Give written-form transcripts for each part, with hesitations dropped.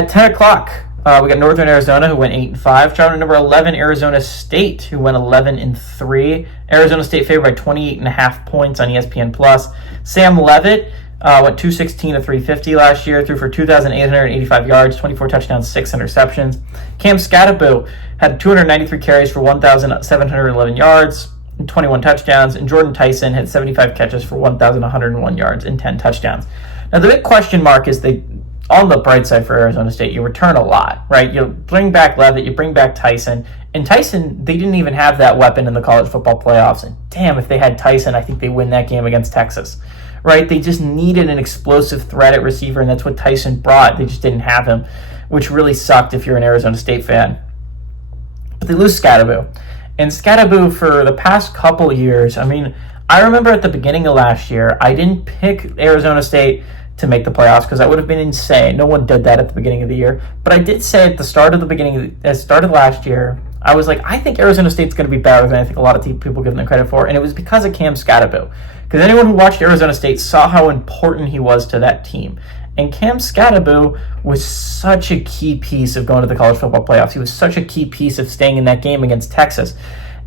At 10 o'clock, we got Northern Arizona, who went 8-5. Traveling to number 11, Arizona State, who went 11-3. Arizona State favored by 28.5 points on ESPN+. Sam Levitt went 216-350 last year, threw for 2,885 yards, 24 touchdowns, 6 interceptions. Cam Skattebo had 293 carries for 1,711 yards, and 21 touchdowns. And Jordan Tyson had 75 catches for 1,101 yards and 10 touchdowns. Now, the big question mark is on the bright side for Arizona State, you return a lot, right? You bring back Levitt, you bring back Tyson. And Tyson, they didn't even have that weapon in the college football playoffs. And damn, if they had Tyson, I think they win that game against Texas, right? They just needed an explosive threat at receiver, and that's what Tyson brought. They just didn't have him, which really sucked if you're an Arizona State fan. But they lose Skattebo. And Skattebo, for the past couple years, I mean, I remember at the beginning of last year, I didn't pick Arizona State to make the playoffs because that would have been insane. No one did that at the beginning of the year. But I did say at the start of last year, I was like, I think Arizona State's going to be better than I think a lot of people give them credit for, and it was because of Cam Skattebo. Because anyone who watched Arizona State saw how important he was to that team. And Cam Skattebo was such a key piece of going to the college football playoffs. He was such a key piece of staying in that game against Texas.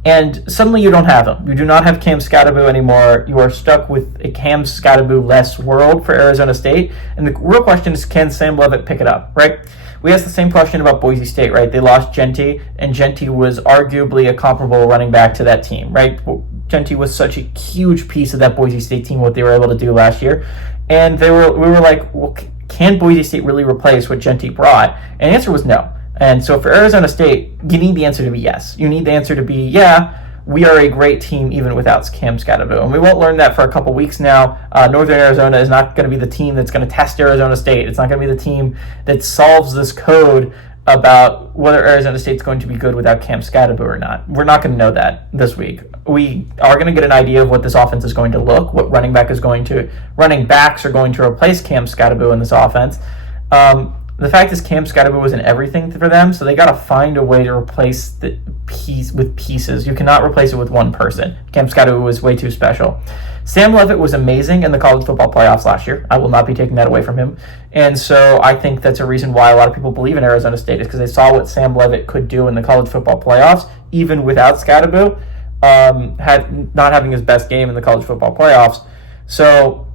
And suddenly you don't have him. You do not have Cam Skattebo anymore. You are stuck with a Cam Skattebo-less world for Arizona State. And the real question is, can Sam Levitt pick it up, right? We asked the same question about Boise State, right? They lost Genty, and Genty was arguably a comparable running back to that team, right? Genty was such a huge piece of that Boise State team, what they were able to do last year. And we were like, well, can Boise State really replace what Genty brought? And the answer was no. And so for Arizona State, you need the answer to be yes. You need the answer to be, yeah, we are a great team even without Cam Skattebo. And we won't learn that for a couple weeks now. Northern Arizona is not going to be the team that's going to test Arizona State. It's not going to be the team that solves this code about whether Arizona State's going to be good without Cam Skattebo or not. We're not going to know that this week. We are going to get an idea of what this offense is going to look, what running backs are going to replace Cam Skattebo in this offense. The fact is, Cam Skattebo was in everything for them, so they got to find a way to replace the piece with pieces. You cannot replace it with one person. Cam Skattebo was way too special. Sam Levitt was amazing in the college football playoffs last year. I will not be taking that away from him. And so I think that's a reason why a lot of people believe in Arizona State, is because they saw what Sam Levitt could do in the college football playoffs, even without Skattebo, not having his best game in the college football playoffs. So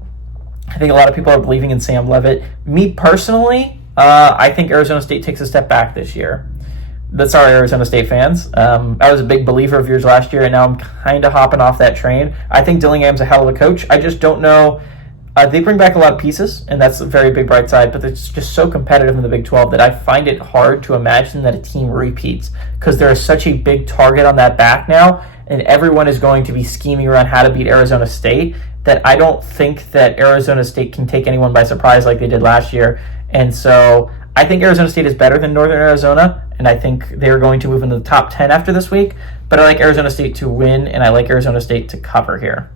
I think a lot of people are believing in Sam Levitt. Me personally, I think Arizona State takes a step back this year. That's our Arizona State fans. I was a big believer of yours last year, and now I'm kind of hopping off that train. I think Dillingham's a hell of a coach. I just don't know. They bring back a lot of pieces, and that's a very big bright side, but it's just so competitive in the Big 12 that I find it hard to imagine that a team repeats, because there is such a big target on that back now, and everyone is going to be scheming around how to beat Arizona State, that I don't think that Arizona State can take anyone by surprise like they did last year. And so I think Arizona State is better than Northern Arizona, and I think they're going to move into the top 10 after this week. But I like Arizona State to win, and I like Arizona State to cover here.